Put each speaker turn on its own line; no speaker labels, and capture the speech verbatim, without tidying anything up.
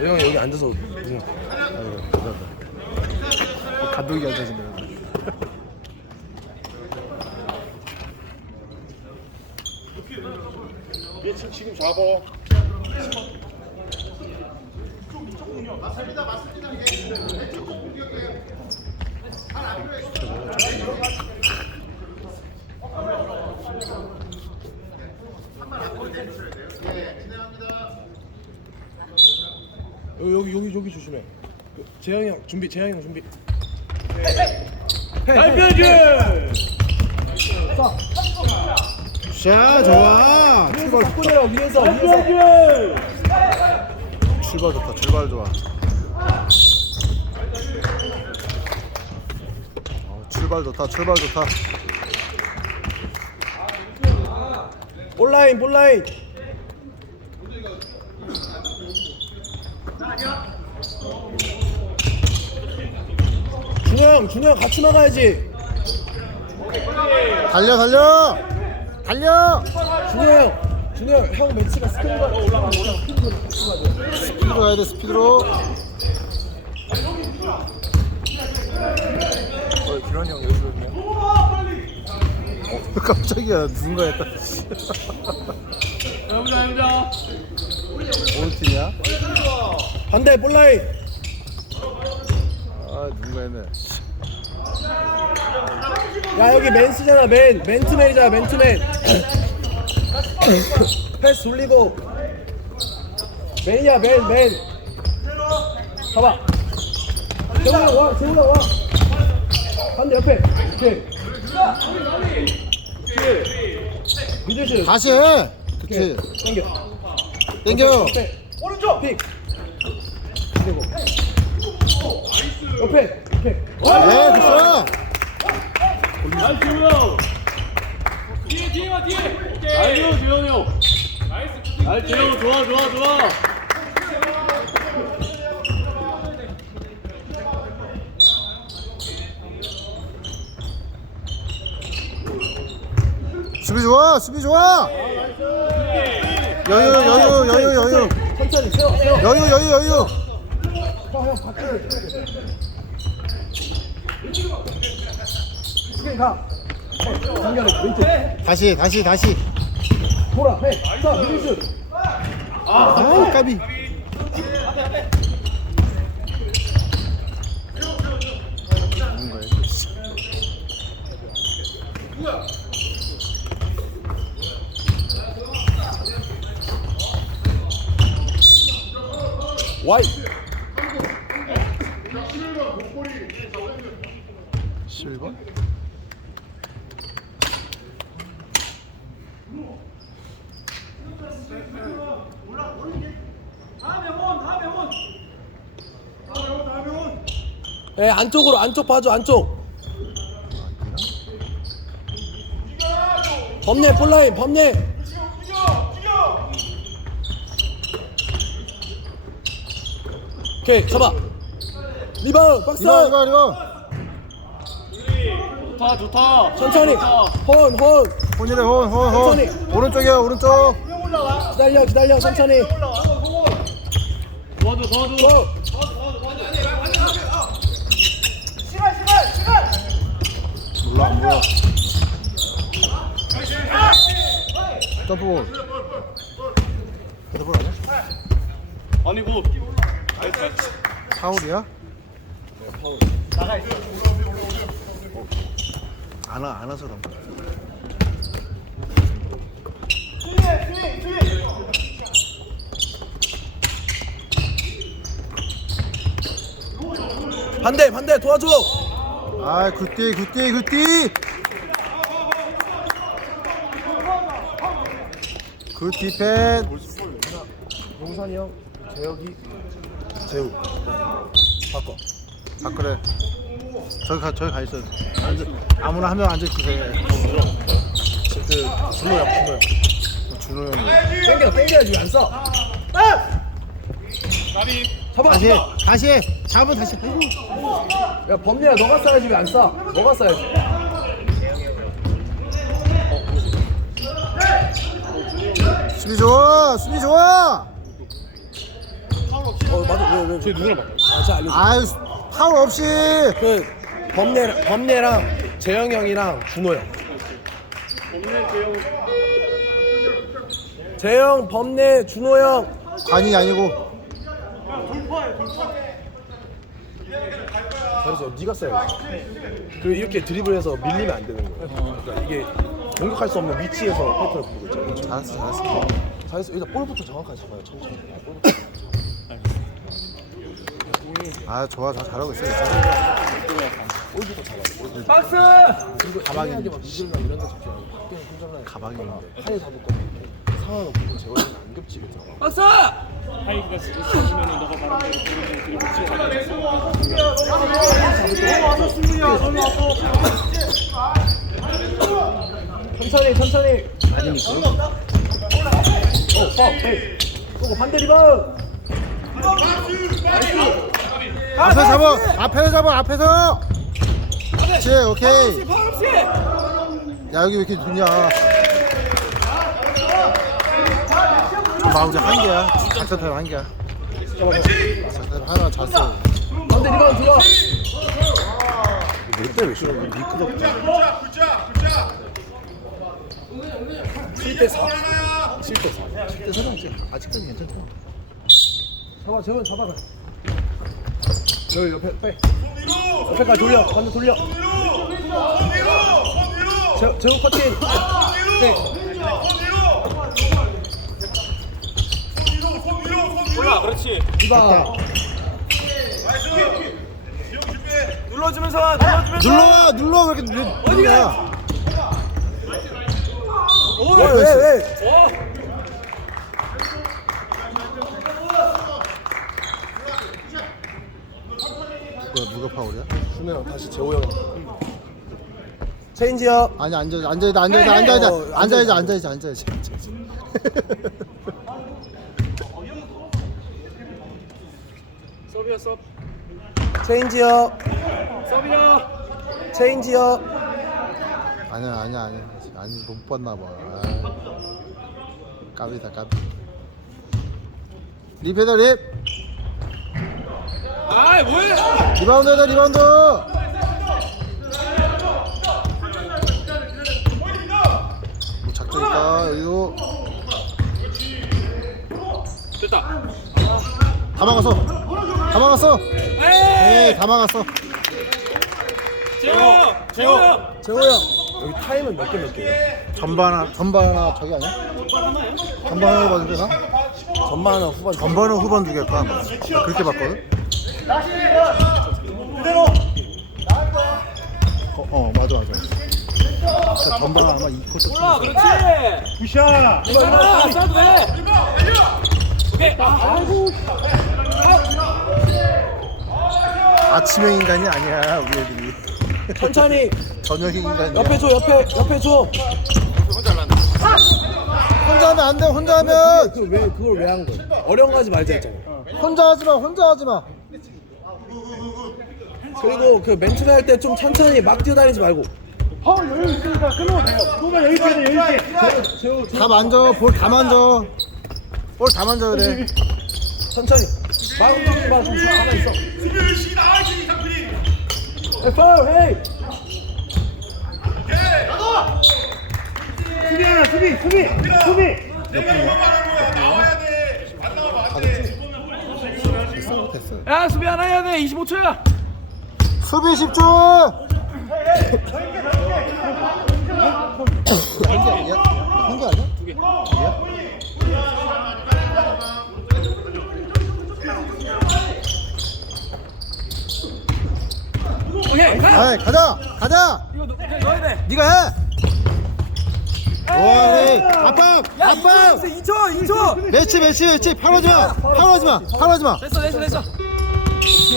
형 여기 앉아서 그냥.
아유, 감사합니다. 감독이 앉아있네.
지금 잡어.
여기 여기 여기 여기 조심해. 그, 재영이 형 준비. 재영이 형 준비.
발표주.
샤 좋아. 출발
바꿔 내려 위에서 위에서.
발표주.
출발 좋다. 출발 좋아. 어, 출발 좋다. 출발 좋다.
볼라인 볼라인. 준영 준영 같이 나가야지.
달려 달려. 달려.
준영 형 준영 형 매치가 스피드가 올라가 올라가 스피드로 스피드가
스피드로 가야 돼. 스피드로.
어 기란이 형 여기 있냐?
어, 깜짝이야. 누군가 했다.
해보자 해보자.
어느 팀이야?
반대 볼라인.
아 누군가 했네.
야 여기 맨스잖아 맨 맨투맨이잖아 맨투맨. 패스 돌리고 맨이야 맨맨 봐봐. 재훈아 와 재훈아 와 반대 옆에 오케이 미드슛
다시 해. 그치.
당겨
땡겨.
옆에 오른쪽 픽 그리고 옆에 오케이
네 됐어.
나이스 재훈 형. 뒤에 뒤에 와 뒤에. 나이스 재훈 형. 나이스. 나이스 재훈 좋아 좋아 좋아.
수비 좋아. 수비 좋아. 여유 여유 여유 여유.
천천히 세워 세워
여유 여유 여유.
형형 바퀴를 스크린 가 당겨내 왼쪽
다시 다시 다시.
돌아 해자 미드슛
아 까비. 누군가 했네.
와이
십일 번?
예 안쪽으로 안쪽 봐줘 안쪽 범례 볼라인 범례 오케이 잡아 리바운드 박스
이거 이거 이거.
좋다 좋다.
천천히 혼 혼
혼이래 혼 혼 혼.
천천히.
오른쪽이야 오른쪽.
기다려 기다려 천천히
도와줘 도와줘.
고
몰라 안 보여. 점프볼. 헤드볼 아니야?
아니 뭐. 나이스 나이스.
파울이야? 안 와, 안 와서 그런 거야.
반대 반대 도와줘
아, 굿띠, 굿띠, 굿띠. 굿 디펜.
용산이 형 재혁이 재우 바꿔
아 그래. 저기 가, 저기 가 있어. 앉아, 아무나 한 명 앉아 있으세요.
그 준호 형 준호 형
준호 형이.
땡겨 땡겨야지 안 써.
나비.
잡아
다시, 해,
잡아.
다시, 해. 잡아 다시. 아이고.
야 범리야 너가 써야지 왜 안 써? 너가 써야지.
수비 좋아, 수비 좋아.
어 맞아 알려줘.
저희 누구랑 바꿔요?
아, 저 알려줘.
아유 파울 없이.
그 범례 범례랑 재영 형이랑 준호 형.
범례 재영.
재영, 범례, 준호 형.
관이 아니고.
그래서 네가 써야지. 그 이렇게 드리블해서 밀리면 안 되는 거야. 그러니까 이게 공격할 수 없는 위치에서 패턴을 부르고 있잖아.
잘했어 잘했어.
잘했어. 일단 볼부터 정확하게 잡아요. 천천히. 볼부터.
아 좋아 잘 잘하고 있어.
볼부터 잡아야 돼. 볼부터.
박스.
그리고 가방하게 막 미들나 이런 데 잡지 않고 밖에는空전라에
가방인데.
하에 잡을 거면 상황은 보고 재원이는 안 겹치겠잖아.
박스. 하이가 쓰시면은 너가 말한 대로 그런 드리블 치고 넘어와서 승리야. 넘어와서.
천천히 천천히. 아니니까. 어, 파울. 헤이. 또 반대 리바운드.
앞에 잡아 앞에서 잡아 앞에서. 그렇지 오케이.
파울 없이.
야 여기 왜 이렇게 늦냐. 마우자 한 개야. 작전 타임 한 개야. 작전 타임 하나 잘 써.
반대 리바운드 들어와.
몇대 몇 시야? 미크도
칠 대 사. 칠 대 사.
칠 대 사정지. 아직까지 괜찮다.
잡아, 재원 잡아봐. 여기 옆에 빼. 옆에까지 돌려. 반대 돌려. 재, 재원 커팅. 네.
올라. 그렇지.
이봐.
눌러주면서 눌러주면서.
눌러 눌러 왜 이렇게 늦- 늦냐?
왜, 왜, 왜?
어.
뭐야 누가 파울이야?
준호 형 다시 재호 형. 체인지업.
아니 앉아 앉아 있다 앉아 있다 앉아 있다
어,
앉아 있다 앉아 있다 앉아 있다.
서비야 서.
체인지업.
서비야.
체인지업.
아니야 아니야 아니야 아니 못 봤나 봐. 아, 까비다 까비. 립해다 립.
아이 뭐해?
리바운드다 리바운드. 뭐 작전 있다 여기도.
됐다.
다 막았어. 다 막았어. 네, 다 막았어.
재호. 재호.
재호 형. 여기 타임은 몇 개 몇 개예요?
전반 하나 전반 하나 저기 아니야? 전반 하나 후반 두 개나?
전반 하나 후반.
전반은 후반 두 개일까 아마. 나 그렇게 봤거든. 어, 어 맞아 맞아. 그러니까 전반 아마 이 코스.
올라. 그렇지. 굿샷. 괜찮아. 싸도 돼. 오케이. 아이고.
아침형 인간이 아니야 우리 애들이.
천천히.
저녁 인간이야.
옆에 줘, 옆에, 옆에 줘.
혼자 하면 안 돼. 혼자 하면
그 왜, 그걸 왜 한 거야? 어려운 거 하지 말자 했잖아.
혼자 하지 마. 혼자 하지 마.
그리고 그 멘트 할 때 좀 천천히 막 뛰어다니지 말고.
다 만져. 볼 다 만져. 볼 다 만져 그래.
천천히. 막 움직이지 마. 좀 가만히 있어. 에이, 파울, 헤이.
수비야 수비 수비 수비.
됐어. 됐어.
야 수비 하나 해야 돼. 이십오 초야.
수비 십 초. 한 개 아니야? 한 개 아니야? 두 개.
오케이. 가.
아, 가자. 가자.
이거 넣- 넣어야 돼.
네가 해. 와, 압박. 압박.
이 초, 이 초.
매치 매치 매치. 파울하지 마. 파울하지 마. 파울하지 마.
됐어 됐어 됐어.